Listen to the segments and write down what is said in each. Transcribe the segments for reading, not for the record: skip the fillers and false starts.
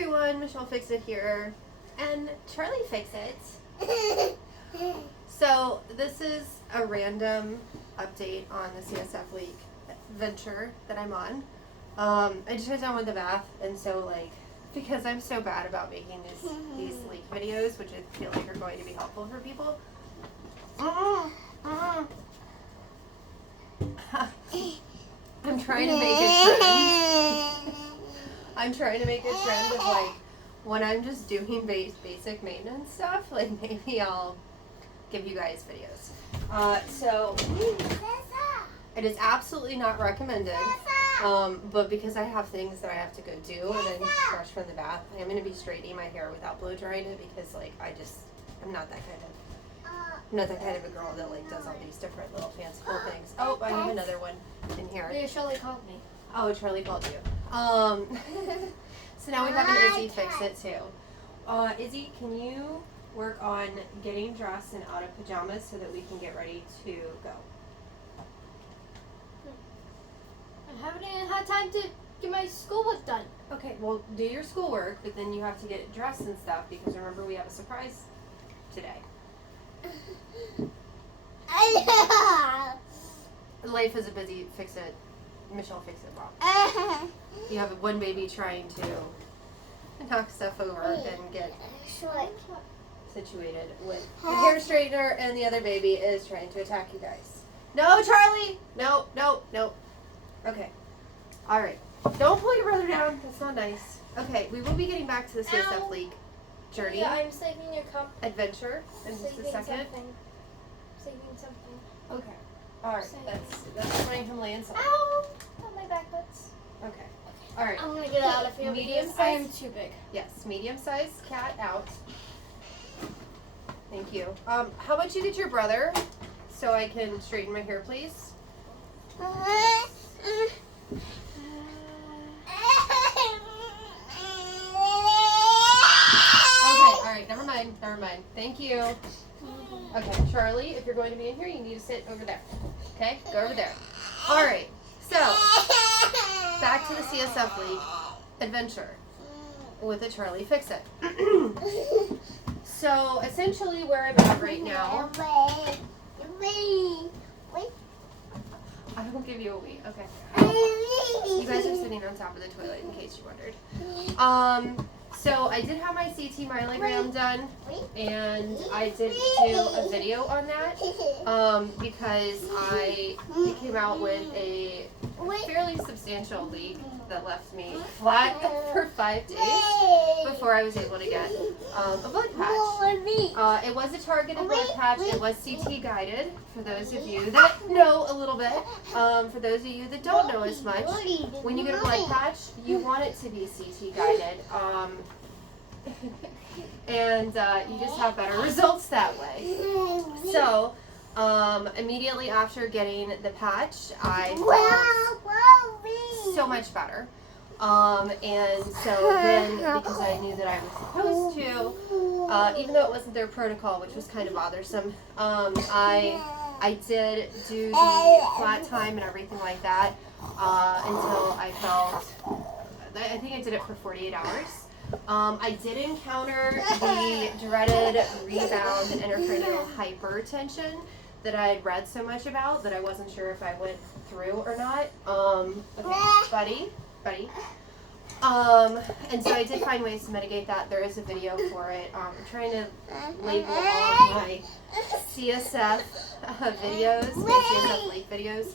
everyone, Michelle Fix-It here, and Charlie Fix-It. So this is a random update on the CSF leak venture that I'm on. I just got done with the bath, and so because I'm so bad about making these leak videos, which I feel like are going to be helpful for people. I'm trying to make a trend. I'm trying to make a trend of when I'm just doing basic maintenance stuff, maybe I'll give you guys videos. So it is absolutely not recommended, but because I have things that I have to go do and then brush from the bath, I'm going to be straightening my hair without blow drying it because I'm not that kind of a girl that does all these different little fanciful things. Oh, I have another one in here. Yeah, Charlie called me. Oh, Charlie called you. So now we have an Izzy Fix-It too. Izzy, can you work on getting dressed and out of pajamas so that we can get ready to go? I haven't even had time to get my schoolwork done. Okay, well, do your schoolwork, but then you have to get dressed and stuff because remember we have a surprise today. Life is a busy Fix-It, Michelle Fix-It mom. You have one baby trying to knock stuff over and get situated with the hair straightener, and the other baby is trying to attack you guys. No, Charlie! No. Okay. Alright. Don't pull your brother down. That's not nice. Okay, we will be getting back to the CSF leak journey. Yeah, I'm saving your cup. Adventure in just a second. Saving something. Okay. Alright, that's showing him laying something. Ow! On my back butts. Okay. Alright. I'm gonna get out of here because I am too big. Yes, medium-sized cat out. Thank you. How about you get your brother so I can straighten my hair, please? Okay, alright, never mind. Thank you. Okay, Charlie, if you're going to be in here, you need to sit over there. Okay, go over there. Alright, so, back to the CSF leak adventure with a Charlie Fix-It. So, essentially where I'm at right now... I will give you a wee. Okay. You guys are sitting on top of the toilet in case you wondered. So I did have my CT myelogram done, and I did do a video on that because I came out with a fairly substantial leak that left me flat for 5 days before I was able to get a blood patch. It was a targeted blood patch. It was CT guided for those of you that know a little bit. For those of you that don't know as much, when you get a blood patch, you want it to be CT guided. And you just have better results that way. So, immediately after getting the patch, I felt so much better. And so then, because I knew that I was supposed to, even though it wasn't their protocol, which was kind of bothersome, I did do the flat time and everything like that until I felt, I think I did it for 48 hours. I did encounter the dreaded rebound intracranial hypertension that I had read so much about that I wasn't sure if I went through or not. Okay, buddy. And so I did find ways to mitigate that. There is a video for it. I'm trying to label all of my CSF videos, my CSF leak videos,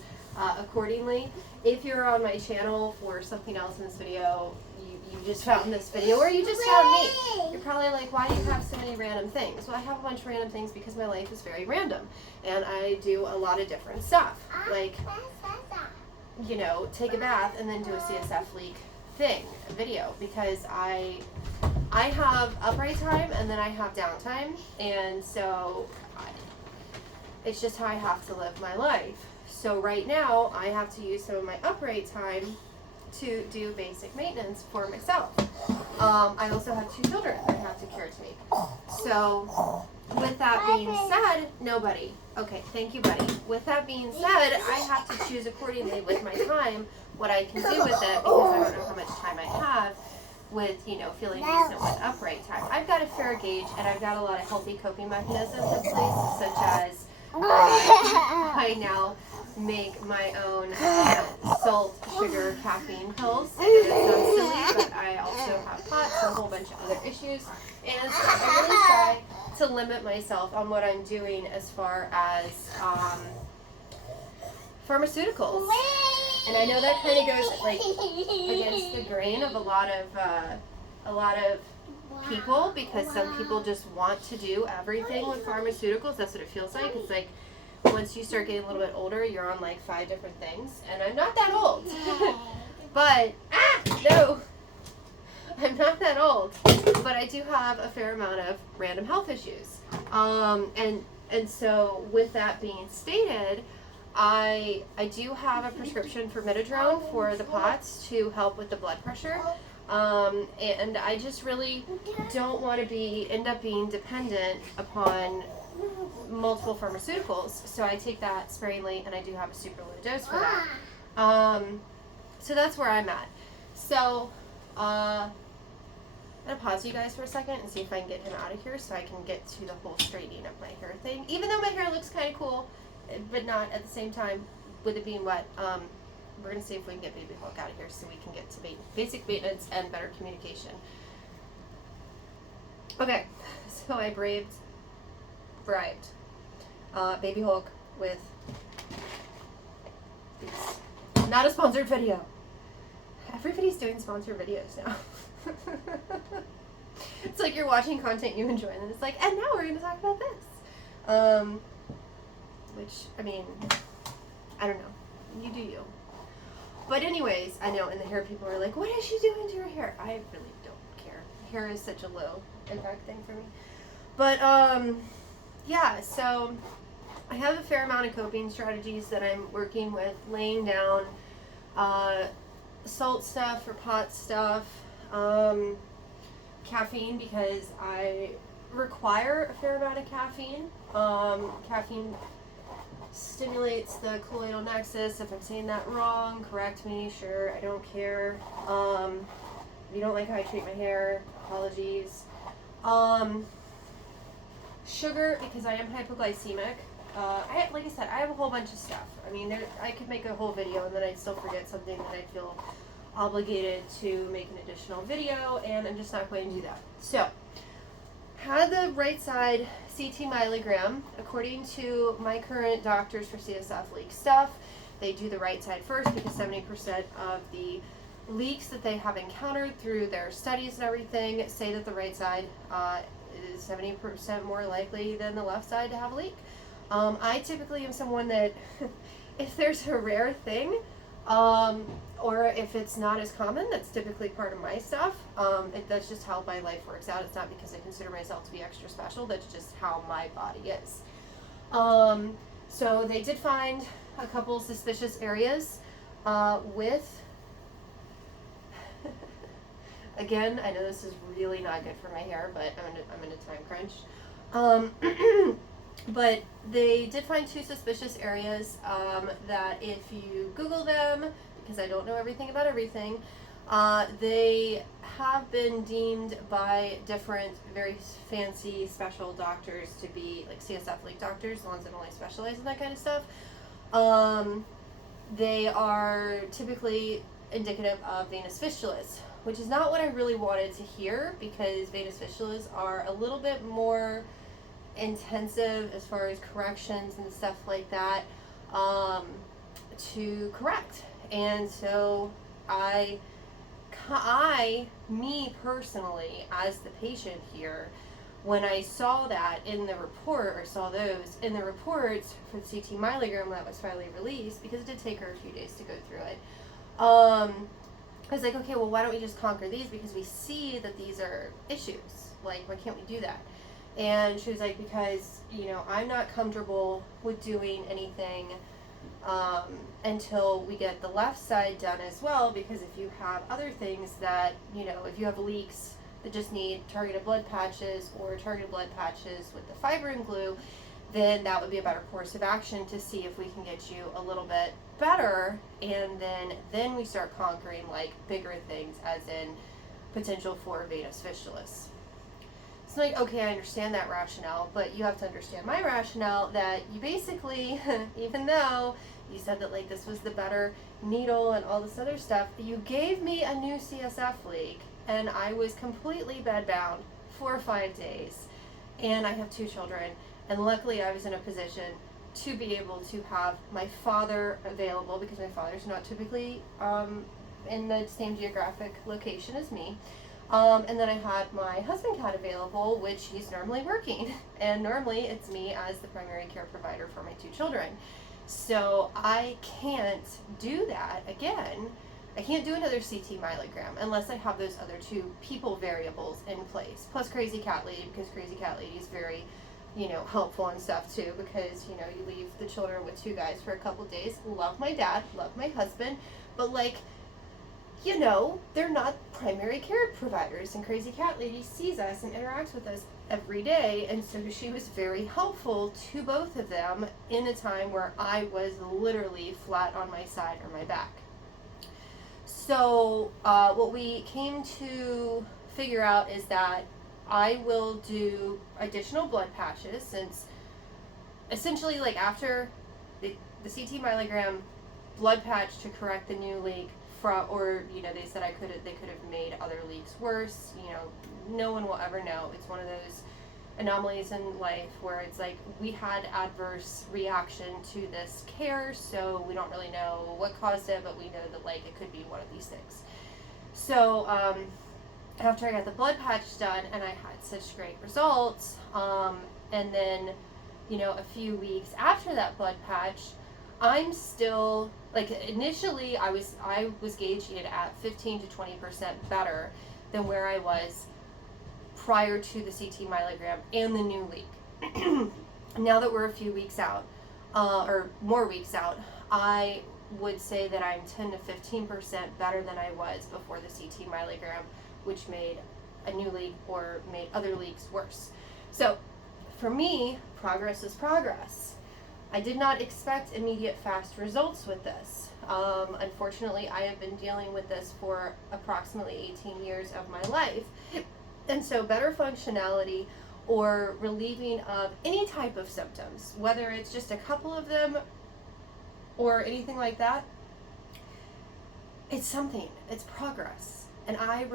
accordingly. If you're on my channel for something else in this video, you just found this video, or you just found me, you're probably like, why do you have so many random things? Well, I have a bunch of random things because my life is very random, and I do a lot of different stuff, take a bath and then do a CSF leak video, because I have upright time and then I have downtime, and so it's just how I have to live my life. So right now, I have to use some of my upright time to do basic maintenance for myself. I also have 2 children I have to caretake. So, with that being said, nobody. Okay, thank you, buddy. With that being said, I have to choose accordingly with my time what I can do with it because I don't know how much time I have. with, you know, feeling decent with upright time. I've got a fair gauge, and I've got a lot of healthy coping mechanisms in place, such as I now make my own salt, sugar, caffeine pills. I know that sounds silly, but I also have POTS and a whole bunch of other issues. And so I really try to limit myself on what I'm doing as far as pharmaceuticals. And I know that kind of goes like against the grain of a lot of people, because some people just want to do everything with pharmaceuticals. That's what it feels like. It's like once you start getting a little bit older, you're on like 5 different things. And I'm not that old. But, no. I'm not that old. But I do have a fair amount of random health issues. And so with that being stated, I do have a prescription for Midodrone for the POTS to help with the blood pressure. And I just really don't want to end up being dependent upon multiple pharmaceuticals. So I take that sparingly, and I do have a super low dose for that. So that's where I'm at. So I'm going to pause you guys for a second and see if I can get him out of here so I can get to the whole straightening of my hair thing. Even though my hair looks kind of cool, but not at the same time with it being wet. We're going to see if we can get Baby Hulk out of here so we can get to basic maintenance and better communication. Okay, so I bribed Baby Hulk with these. Not a sponsored video. Everybody's doing sponsored videos now. It's like you're watching content you enjoy, and it's like, and now we're going to talk about this. Which, I mean, I don't know. You do you. But anyways, I know in the hair people are like, what is she doing to her hair? I really don't care. Hair is such a low impact thing for me. But, yeah, so I have a fair amount of coping strategies that I'm working with, laying down salt stuff for pot stuff, caffeine, because I require a fair amount of caffeine. Caffeine stimulates the colloidal nexus. If I'm saying that wrong, correct me. Sure, I don't care. If you don't like how I treat my hair, apologies. Sugar, because I am hypoglycemic. Like I said, I have a whole bunch of stuff. I mean, I could make a whole video and then I'd still forget something that I feel obligated to make an additional video, and I'm just not going to do that. So, had the right side CT myelogram. According to my current doctors for CSF leak stuff, they do the right side first because 70% of the leaks that they have encountered through their studies and everything say that the right side is 70% more likely than the left side to have a leak. I typically am someone that if there's a rare thing, or if it's not as common, that's typically part of my stuff. That's just how my life works out. It's not because I consider myself to be extra special. That's just how my body is. So they did find a couple suspicious areas with, again, I know this is really not good for my hair, but I'm in a time crunch. But they did find 2 suspicious areas that if you Google them, because I don't know everything about everything, they have been deemed by different very fancy special doctors to be like CSF leak doctors, the ones that only specialize in that kind of stuff. They are typically indicative of venous fistulas, which is not what I really wanted to hear, because venous fistulas are a little bit more intensive as far as corrections and stuff like that to correct. And so me personally, as the patient here, when I saw that in the report, or saw those in the reports for the CT myelogram that was finally released, because it did take her a few days to go through it, I was like, okay, well, why don't we just conquer these, because we see that these are issues. Like, why can't we do that? And she was like, because, I'm not comfortable with doing anything until we get the left side done as well, because if you have other things that, if you have leaks that just need targeted blood patches or targeted blood patches with the fibrin glue, then that would be a better course of action to see if we can get you a little bit better, and then we start conquering like bigger things, as in potential for venous fistulas. It's like, okay, I understand that rationale, but you have to understand my rationale that you basically, even though you said that like this was the better needle and all this other stuff, you gave me a new CSF leak and I was completely bedbound for 5 days. And I have 2 children, and luckily I was in a position to be able to have my father available, because my father's not typically in the same geographic location as me. And then I had my husband cat available, which he's normally working, and normally it's me as the primary care provider for my 2 children. So I can't do that again. I can't do another CT myelogram unless I have those other 2 people variables in place, plus Crazy Cat Lady, because Crazy Cat Lady is very, helpful and stuff too, because, you leave the children with 2 guys for a couple days. Love my dad, love my husband, but they're not primary care providers, and Crazy Cat Lady sees us and interacts with us every day, and so she was very helpful to both of them in a time where I was literally flat on my side or my back. So what we came to figure out is that I will do additional blood patches, since essentially after the CT myelogram, blood patch to correct the new leak, they said they could have made other leaks worse. No one will ever know. It's one of those anomalies in life where it's like we had adverse reaction to this care, so we don't really know what caused it, but we know that it could be one of these things. So after I got the blood patch done and I had such great results, and then a few weeks after that blood patch, I'm still initially I was gauging it at 15 to 20% better than where I was prior to the CT myelogram and the new leak. Now that we're a few weeks out, or more weeks out, I would say that I'm 10 to 15% better than I was before the CT myelogram, which made a new leak or made other leaks worse. So for me, progress is progress. I did not expect immediate fast results with this. Unfortunately, I have been dealing with this for approximately 18 years of my life. And so better functionality or relieving of any type of symptoms, whether it's just a couple of them or anything like that, it's something. It's progress. And I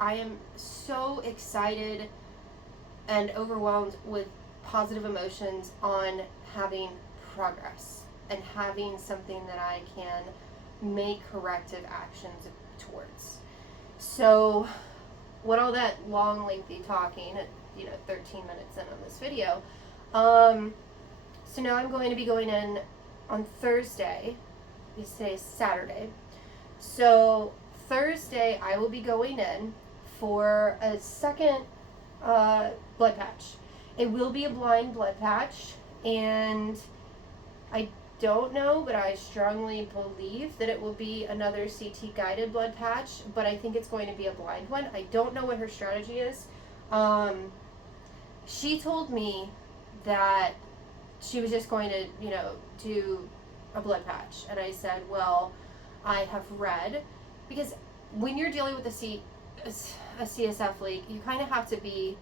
am so excited and overwhelmed with positive emotions on having progress and having something that I can make corrective actions towards. So what all that long, lengthy talking, 13 minutes in on this video. So now I'm going to be going in on Thursday. Today's Saturday. So Thursday I will be going in for a second blood patch. It will be a blind blood patch, and I don't know, but I strongly believe that it will be another CT guided blood patch, but I think it's going to be a blind one. I don't know what her strategy is. She told me that she was just going to, do a blood patch, and I said, well, I have read, because when you're dealing with a CSF leak, you kind of have to be,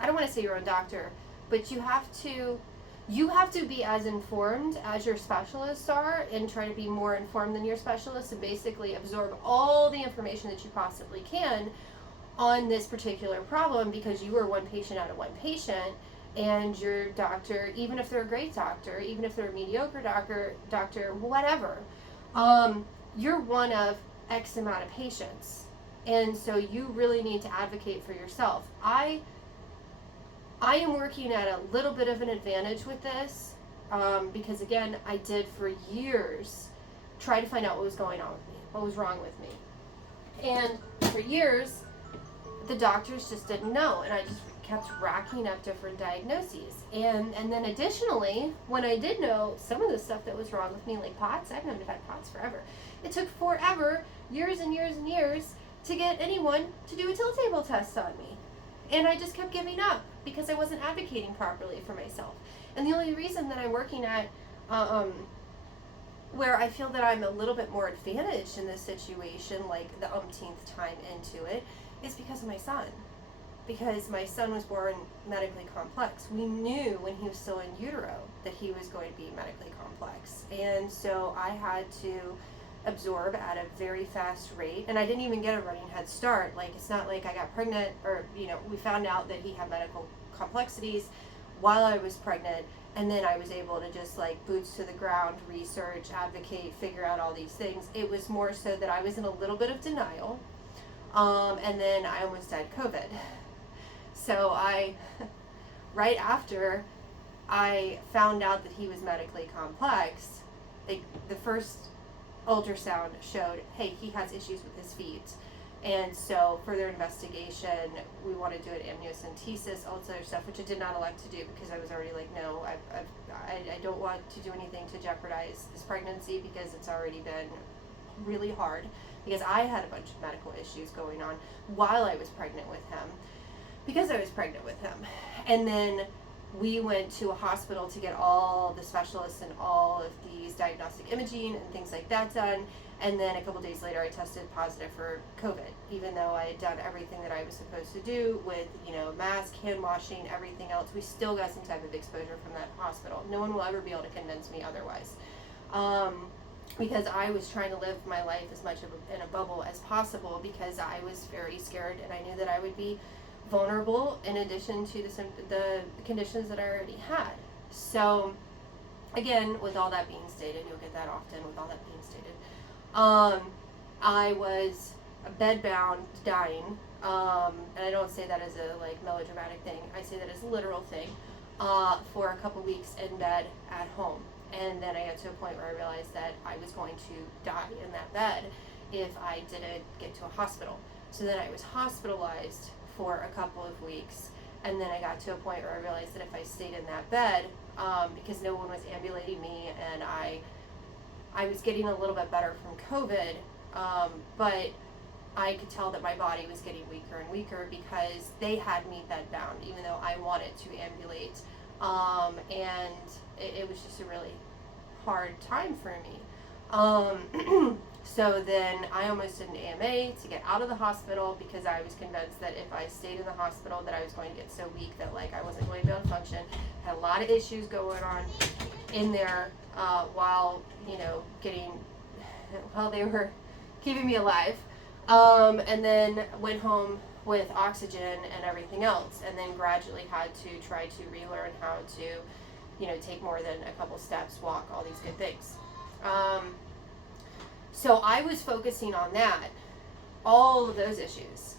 I don't want to say your own doctor, but you have to be as informed as your specialists are, and try to be more informed than your specialists, and basically absorb all the information that you possibly can on this particular problem, because you are one patient out of one patient, and your doctor, even if they're a great doctor, even if they're a mediocre doctor, whatever, you're one of X amount of patients, and so you really need to advocate for yourself. I am working at a little bit of an advantage with this, because again, I did for years try to find out what was going on with me, what was wrong with me. And for years, the doctors just didn't know, and I just kept racking up different diagnoses. And then additionally, when I did know some of the stuff that was wrong with me, like POTS, I've known I've had POTS forever. It took forever, years and years and years, to get anyone to do a tilt table test on me. And I just kept giving up because I wasn't advocating properly for myself. And the only reason that I'm working at where I feel that I'm a little bit more advantaged in this situation, like the umpteenth time into it, is because of my son. Because my son was born medically complex. We knew when he was still in utero that he was going to be medically complex. And so I had to absorb at a very fast rate. And I didn't even get a running head start. Like, it's not like I got pregnant or, we found out that he had medical complexities while I was pregnant. And then I was able to just like boots to the ground, research, advocate, figure out all these things. It was more so that I was in a little bit of denial. And then I almost died COVID. So right after I found out that he was medically complex, the first ultrasound showed, hey, he has issues with his feet. And so further investigation, we want to do an amniocentesis, all this other stuff, which I did not elect to do because I was already like, no, I don't want to do anything to jeopardize this pregnancy because it's already been really hard because I had a bunch of medical issues going on while I was pregnant with him. And then we went to a hospital to get all the specialists and all of these diagnostic imaging and things like that done. And then a couple days later, I tested positive for COVID, even though I had done everything that I was supposed to do with, mask, hand washing, everything else. We still got some type of exposure from that hospital. No one will ever be able to convince me otherwise. Because I was trying to live my life as much in a bubble as possible because I was very scared and I knew that I would be vulnerable in addition to the conditions that I already had. So again, with all that being stated, you'll get that often with all that being stated, I was bedbound, dying, and I don't say that as a melodramatic thing, I say that as a literal thing, for a couple weeks in bed at home. And then I got to a point where I realized that I was going to die in that bed if I didn't get to a hospital. So then I was hospitalized for a couple of weeks, and then I got to a point where I realized that if I stayed in that bed, because no one was ambulating me, and I was getting a little bit better from COVID, but I could tell that my body was getting weaker and weaker because they had me bedbound, even though I wanted to ambulate, and it was just a really hard time for me. So then I almost did an AMA to get out of the hospital because I was convinced that if I stayed in the hospital that I was going to get so weak that I wasn't going to be able to function. Had a lot of issues going on in there while they were keeping me alive. And then went home with oxygen and everything else, and then gradually had to try to relearn how to take more than a couple steps, walk, all these good things. So I was focusing on that, all of those issues,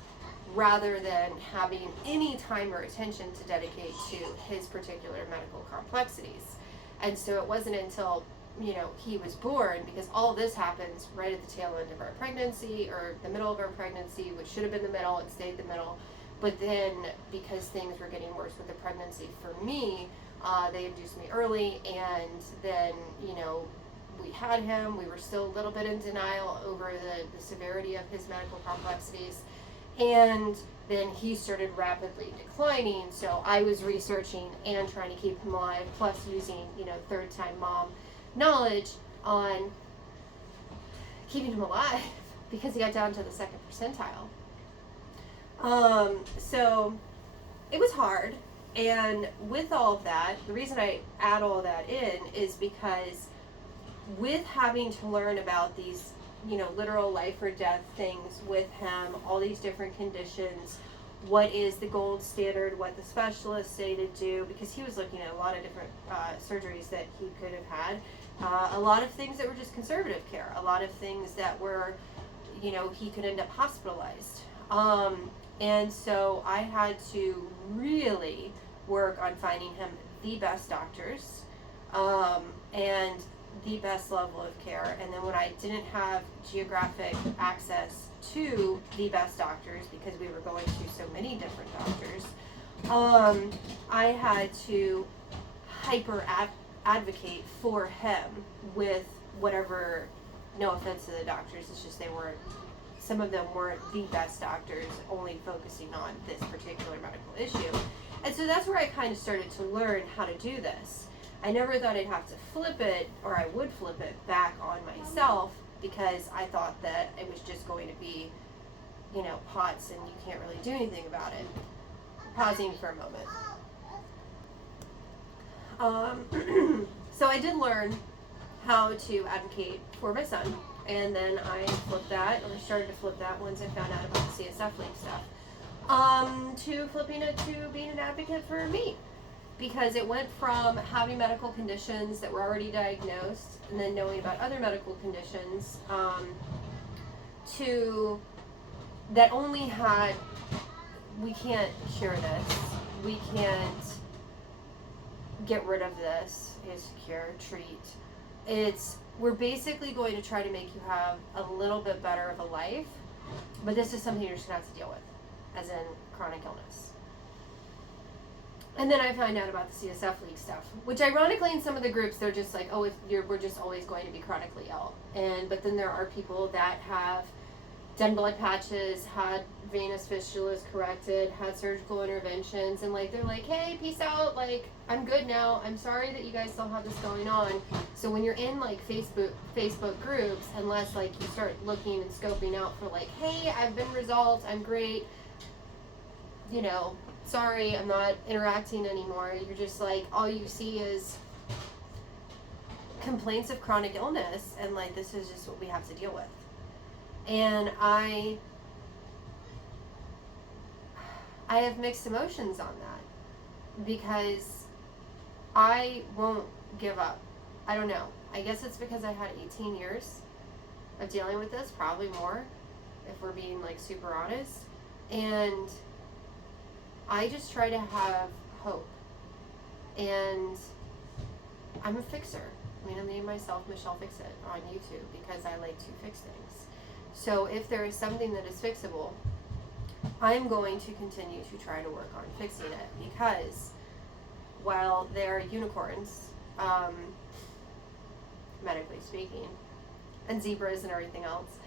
rather than having any time or attention to dedicate to his particular medical complexities. And so it wasn't until, he was born, because all of this happens right at the tail end of our pregnancy, or the middle of our pregnancy, which should have been the middle, it stayed the middle. But then, because things were getting worse with the pregnancy for me, they induced me early, and then, we had him. We were still a little bit in denial over the severity of his medical complexities, and then he started rapidly declining. So I was researching and trying to keep him alive, plus using third time mom knowledge on keeping him alive because he got down to the second percentile. So it was hard, and with all of that, the reason I add all that in is because with having to learn about these, literal life or death things with him, all these different conditions, what is the gold standard, what the specialists say to do, because he was looking at a lot of different surgeries that he could have had, a lot of things that were just conservative care, a lot of things that were, he could end up hospitalized. And so I had to really work on finding him the best doctors, and the best level of care. And then when I didn't have geographic access to the best doctors, because we were going to so many different doctors, I had to hyper advocate for him with whatever, no offense to the doctors, it's just some of them weren't the best doctors, only focusing on this particular medical issue. And so that's where I kind of started to learn how to do this. I never thought I'd have to flip it, or I would flip it back on myself, because I thought that it was just going to be, POTS and you can't really do anything about it. Pausing for a moment. So I did learn how to advocate for my son, and then I flipped that, or started to flip that once I found out about the CSF leak stuff, to flipping it to being an advocate for me. Because it went from having medical conditions that were already diagnosed, and then knowing about other medical conditions, to that only had, we can't cure this, we can't get rid of this, is cure, treat. We're basically going to try to make you have a little bit better of a life, but this is something you're just going to have to deal with, as in chronic illness. And then I find out about the CSF leak stuff, which ironically in some of the groups they're just like, oh, we're just always going to be chronically ill. But then there are people that have done blood patches, had venous fistulas corrected, had surgical interventions, and like they're like, hey, peace out, like I'm good now. I'm sorry that you guys still have this going on. So when you're in like Facebook groups, unless like you start looking and scoping out for like, hey, I've been resolved, I'm great, sorry, I'm not interacting anymore. You're just like, all you see is complaints of chronic illness, and like this is just what we have to deal with. And I have mixed emotions on that, because I won't give up. I don't know. I guess it's because I had 18 years of dealing with this, probably more, if we're being like super honest. And I just try to have hope. And I'm a fixer. I named myself Michelle Fix It on YouTube because I like to fix things. So if there is something that is fixable, I'm going to continue to try to work on fixing it, because while they're unicorns, medically speaking, and zebras and everything else,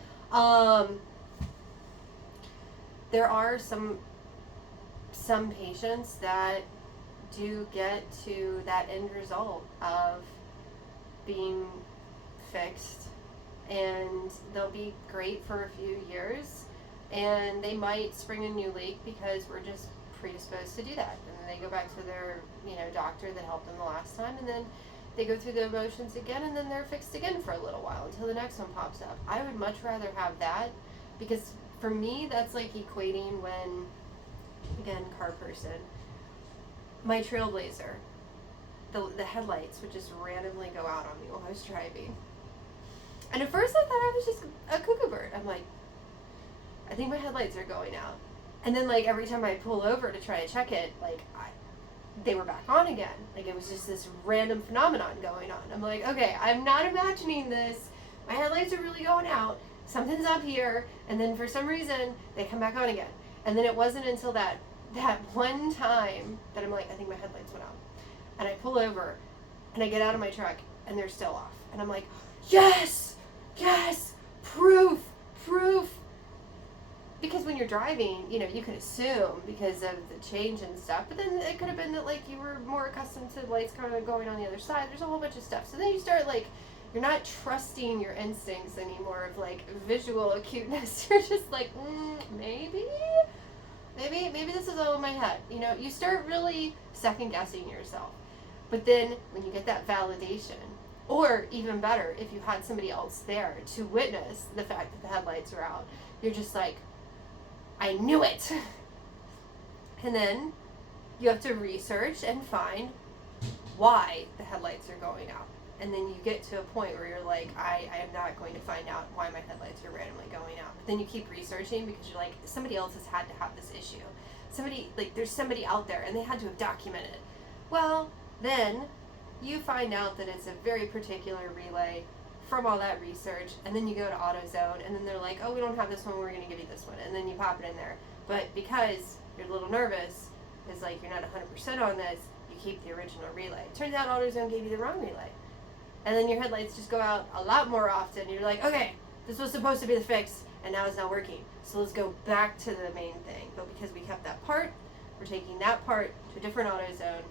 there are some patients that do get to that end result of being fixed, and they'll be great for a few years, and they might spring a new leak because we're just predisposed to do that, and then they go back to their doctor that helped them the last time, and then they go through the emotions again, and then they're fixed again for a little while until the next one pops up. I would much rather have that, because for me that's like equating when, again, car person, my Trailblazer, the headlights would just randomly go out on me while I was driving. And at first I thought I was just a cuckoo bird. I'm like, I think my headlights are going out. And then like every time I pull over to try to check it, like they were back on again. Like it was just this random phenomenon going on. I'm like, okay, I'm not imagining this. My headlights are really going out. Something's up here. And then for some reason they come back on again. And then it wasn't until that one time that I'm like, I think my headlights went out. And I pull over and I get out of my truck and they're still off. And I'm like, yes, proof. Because when you're driving, you can assume because of the change and stuff, but then it could have been that like you were more accustomed to lights kind of going on the other side. There's a whole bunch of stuff. So then you start like, you're not trusting your instincts anymore of like visual acuteness. You're just like, maybe this is all in my head. You start really second guessing yourself. But then when you get that validation, or even better, if you had somebody else there to witness the fact that the headlights are out, you're just like, I knew it. And then you have to research and find why the headlights are going out. And then you get to a point where you're like, I am not going to find out why my headlights are randomly going out. But then you keep researching because you're like, somebody else has had to have this issue. There's somebody out there and they had to have documented it. Well, then you find out that it's a very particular relay from all that research, and then you go to AutoZone, and then they're like, oh, we don't have this one, we're going to give you this one, and then you pop it in there. But because you're a little nervous, it's like you're not 100% on this, you keep the original relay. Turns out AutoZone gave you the wrong relay. And then your headlights just go out a lot more often. You're like, okay, this was supposed to be the fix, and now it's not working. So let's go back to the main thing. But because we kept that part, we're taking that part to a different AutoZone,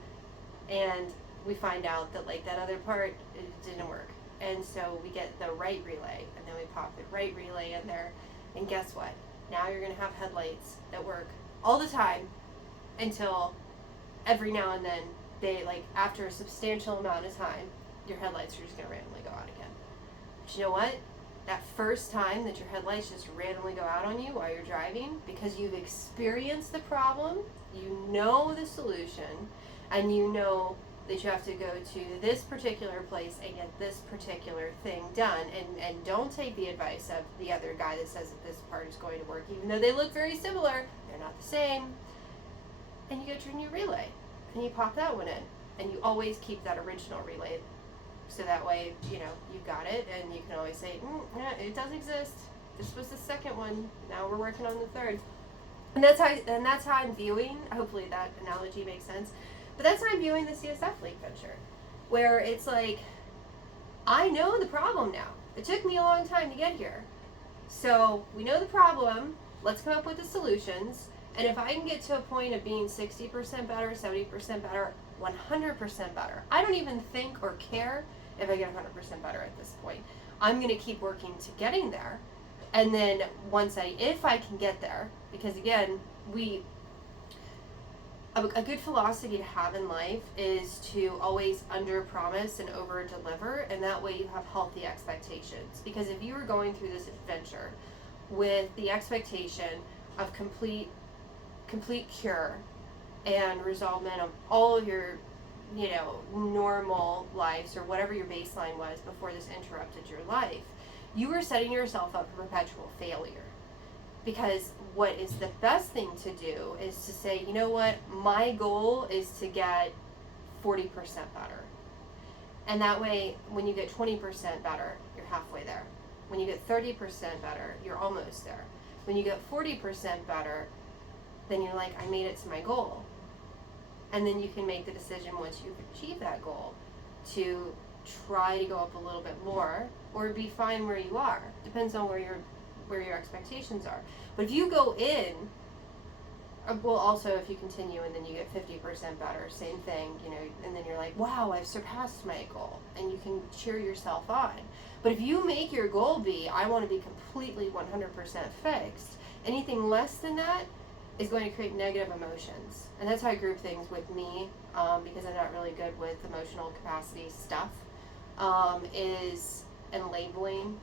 and we find out that like that other part, it didn't work. And so we get the right relay, and then we pop the right relay in there, and guess what? Now you're going to have headlights that work all the time until every now and then they, like, after a substantial amount of time, your headlights are just going to randomly go out again. But you know what? That first time that your headlights just randomly go out on you while you're driving, because you've experienced the problem, you know the solution, and you know that you have to go to this particular place and get this particular thing done, and don't take the advice of the other guy that says that this part is going to work, even though they look very similar, they're not the same. And you get your new relay, and you pop that one in, and you always keep that original relay, so that way, you know, you've got it, and you can always say, yeah, it does exist. This was the second one. Now we're working on the third. And that's how I'm viewing. Hopefully that analogy makes sense. But that's how I'm viewing the CSF League venture, where it's like, I know the problem now. It took me a long time to get here. So we know the problem. Let's come up with the solutions. And if I can get to a point of being 60% better, 70% better, 100% better, I don't even think or care if I get 100% better at this point. I'm going to keep working to getting there. And then if I can get there, because again, a good philosophy to have in life is to always under-promise and over-deliver, and that way you have healthy expectations. Because if you were going through this adventure with the expectation of complete cure and resolvement of all of your, you know, normal lives or whatever your baseline was before this interrupted your life, you were setting yourself up for perpetual failure. Because what is the best thing to do is to say, you know what, my goal is to get 40% better. And that way, when you get 20% better, you're halfway there. When you get 30% better, you're almost there. When you get 40% better, then you're like, I made it to my goal. And then you can make the decision once you've achieved that goal to try to go up a little bit more or be fine where you are. Depends on where your expectations are. But if you go in, well, also if you continue and then you get 50% better, same thing, you know, and then you're like, wow, I've surpassed my goal, and you can cheer yourself on. But if you make your goal be, I want to be completely 100% fixed, anything less than that is going to create negative emotions. And that's how I group things with me, because I'm not really good with emotional capacity stuff, and labeling,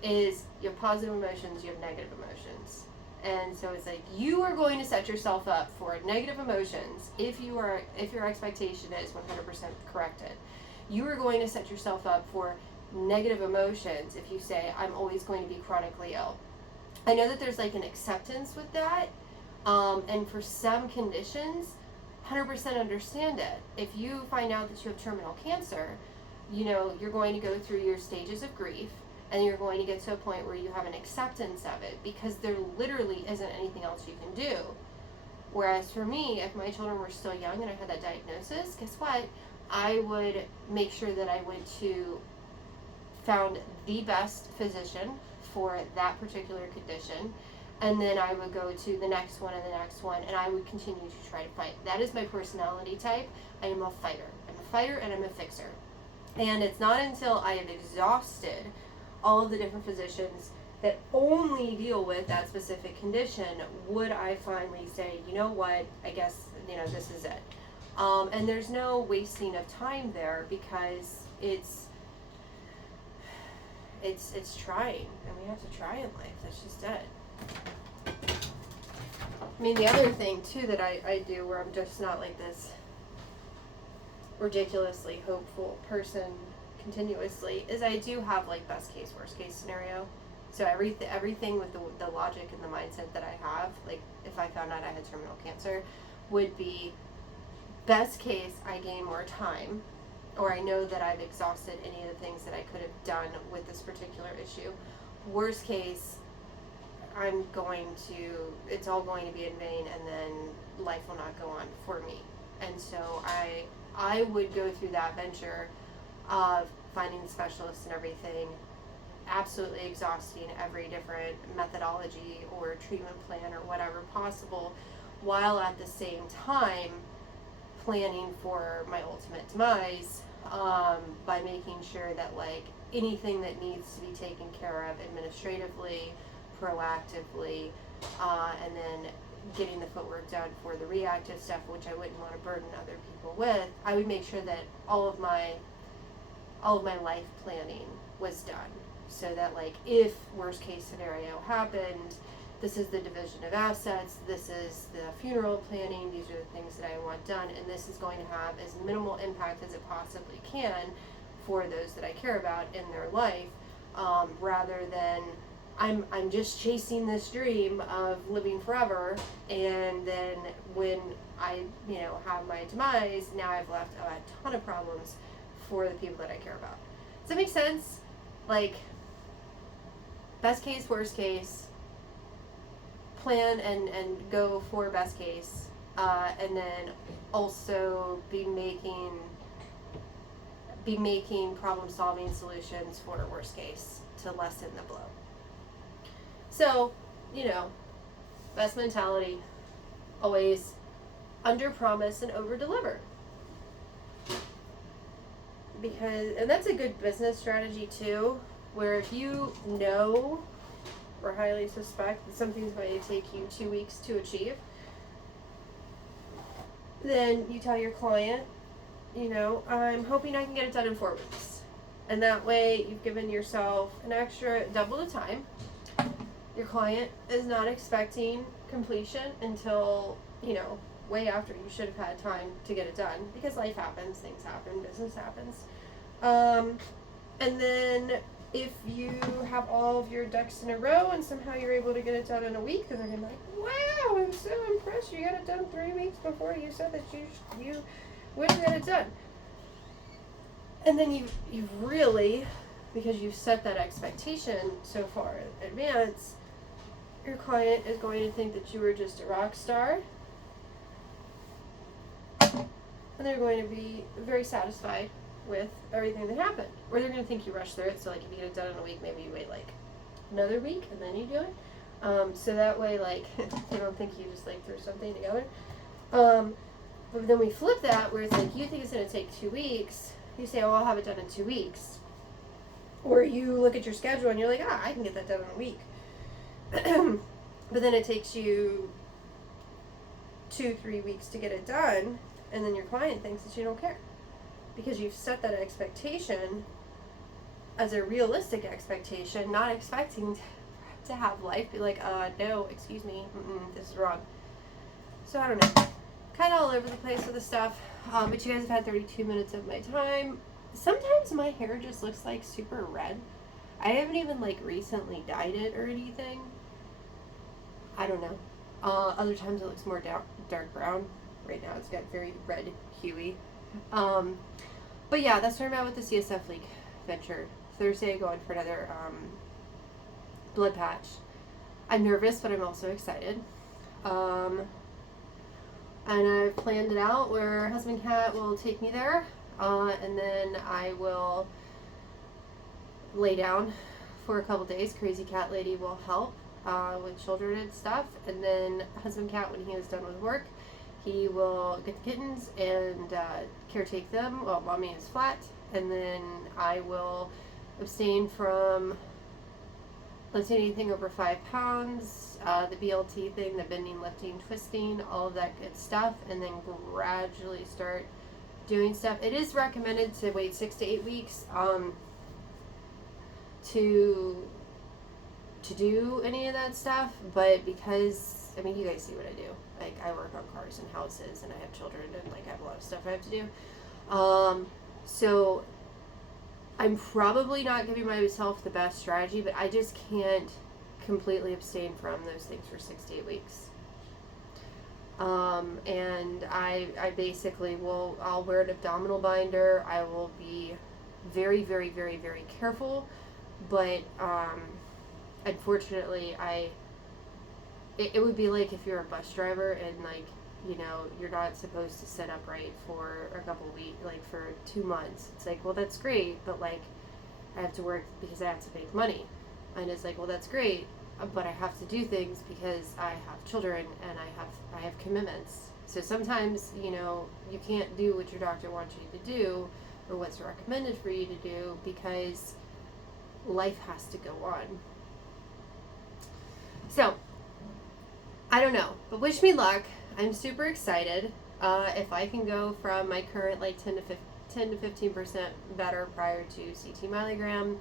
is you have positive emotions, you have negative emotions. And so it's like, you are going to set yourself up for negative emotions if your expectation is 100% corrected. You are going to set yourself up for negative emotions if you say, I'm always going to be chronically ill. I know that there's like an acceptance with that, and for some conditions, 100% understand it. If you find out that you have terminal cancer, you know, you're going to go through your stages of grief, and you're going to get to a point where you have an acceptance of it, because there literally isn't anything else you can do. Whereas for me, if my children were still young and I had that diagnosis, guess what? I would make sure that I went to, found the best physician for that particular condition, and then I would go to the next one and the next one, and I would continue to try to fight. That is my personality type. I am a fighter. I'm a fighter and I'm a fixer. And it's not until I have exhausted all of the different physicians that only deal with that specific condition would I finally say, you know what, I guess, you know, this is it. And there's no wasting of time there, because it's trying, and we have to try in life. That's just it. I mean, the other thing too that I do, where I'm just not like this ridiculously hopeful person continuously, is I do have like best case, worst case scenario. So everything with the logic and the mindset that I have, like if I found out I had terminal cancer, would be best case, I gain more time, or I know that I've exhausted any of the things that I could have done with this particular issue. Worst case, it's all going to be in vain, and then life will not go on for me. And so I would go through that venture of finding the specialists and everything, absolutely exhausting every different methodology or treatment plan or whatever possible, while at the same time planning for my ultimate demise, by making sure that like anything that needs to be taken care of administratively, proactively, and then getting the footwork done for the reactive stuff, which I wouldn't want to burden other people with, I would make sure that all of my life planning was done, so that like if worst case scenario happened, this is the division of assets, this is the funeral planning, these are the things that I want done, and this is going to have as minimal impact as it possibly can for those that I care about in their life, rather than I'm just chasing this dream of living forever, and then when I, have my demise, now I've left a ton of problems for the people that I care about. Does that make sense? Like, best case, worst case, plan and go for best case, and then also be making problem solving solutions for worst case to lessen the blow. So, best mentality, always under promise and over deliver. And that's a good business strategy too, where if you know or highly suspect that something's going to take you 2 weeks to achieve, then you tell your client, I'm hoping I can get it done in 4 weeks. And that way you've given yourself an extra double the time. Your client is not expecting completion until, way after you should have had time to get it done, because life happens, things happen, business happens. And then if you have all of your ducks in a row and somehow you're able to get it done in a week, then they're going to be like, wow, I'm so impressed. You got it done 3 weeks before you said that you wouldn't get it done. And then you've really, because you've set that expectation so far in advance, your client is going to think that you were just a rock star. And they're going to be very satisfied with everything that happened. Or they're going to think you rushed through it, so like if you get it done in a week, maybe you wait like another week and then you do it. So that way like they don't think you just like threw something together. But then we flip that where it's like you think it's going to take 2 weeks, you say, oh, I'll have it done in 2 weeks. Or you look at your schedule and you're like, I can get that done in a week. But then it takes you 2-3 weeks to get it done, and then your client thinks that you don't care, because you've set that expectation as a realistic expectation, not expecting to have life be like, no, excuse me, this is wrong. So I don't know, kind of all over the place with the stuff, but you guys have had 32 minutes of my time. Sometimes my hair just looks like super red. I haven't even like recently dyed it or anything. I don't know. Other times it looks more dark brown. Right now it's got very red huey. But yeah, that's where I'm at with the CSF leak venture. Thursday going for another blood patch. I'm nervous, but I'm also excited. And I've planned it out where husband cat will take me there, and then I will lay down for a couple days. Crazy cat lady will help with children and stuff, and then husband cat, when he is done with work, he will get the kittens and caretake them while mommy is flat, and then I will abstain from lifting anything over 5 pounds, the BLT thing, the bending, lifting, twisting, all of that good stuff, and then gradually start doing stuff. It is recommended to wait 6 to 8 weeks to do any of that stuff, but because, I mean, you guys see what I do. Like, I work on cars and houses, and I have children, and like I have a lot of stuff I have to do. So I'm probably not giving myself the best strategy, but I just can't completely abstain from those things for 6 to 8 weeks. And I basically I'll wear an abdominal binder. I will be very, very, very, very careful, but unfortunately it would be like if you're a bus driver and like, you're not supposed to sit upright for a couple weeks, like for 2 months. It's like, well, that's great, but like I have to work because I have to make money. And it's like, well, that's great, but I have to do things because I have children and I have commitments. So sometimes, you know, you can't do what your doctor wants you to do or what's recommended for you to do because life has to go on. So, I don't know, but wish me luck. I'm super excited. If I can go from my current like 10 to 15% better prior to CT myelogram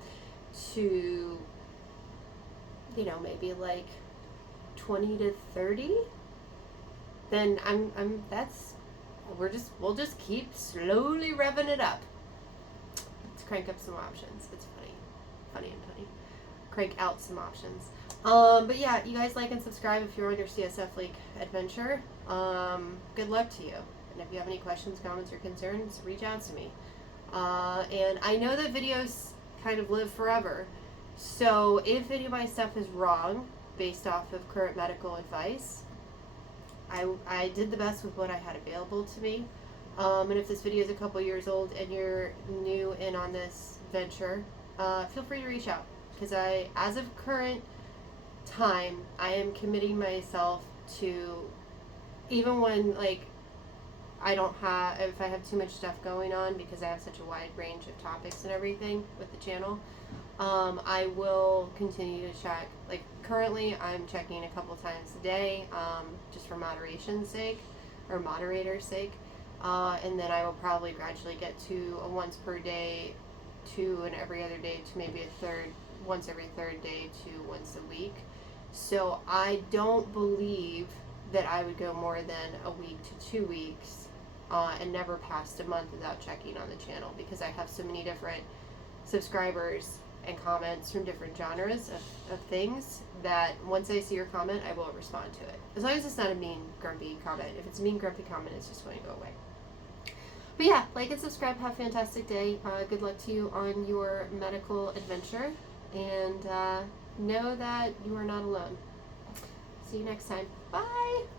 to, you know, maybe like 20 to 30, then we'll just keep slowly revving it up. Let's crank up some options. It's funny. Crank out some options. But yeah, you guys like and subscribe if you're on your CSF League adventure. Good luck to you. And if you have any questions, comments, or concerns, reach out to me. And I know that videos kind of live forever. So if any of my stuff is wrong based off of current medical advice, I did the best with what I had available to me. And if this video is a couple years old and you're new in on this venture, feel free to reach out. Because as of current time, I am committing myself to, even when like if I have too much stuff going on because I have such a wide range of topics and everything with the channel, I will continue to check. Like currently I'm checking a couple times a day, just for moderator's sake. And then I will probably gradually get to a once per day to an every other day to maybe once every third day to once a week. So I don't believe that I would go more than a week to 2 weeks and never past a month without checking on the channel, because I have so many different subscribers and comments from different genres of things that once I see your comment, I will respond to it. As long as it's not a mean, grumpy comment. If it's a mean, grumpy comment, it's just going to go away. But yeah, like and subscribe. Have a fantastic day. Good luck to you on your medical adventure. And know that you are not alone. See you next time. Bye!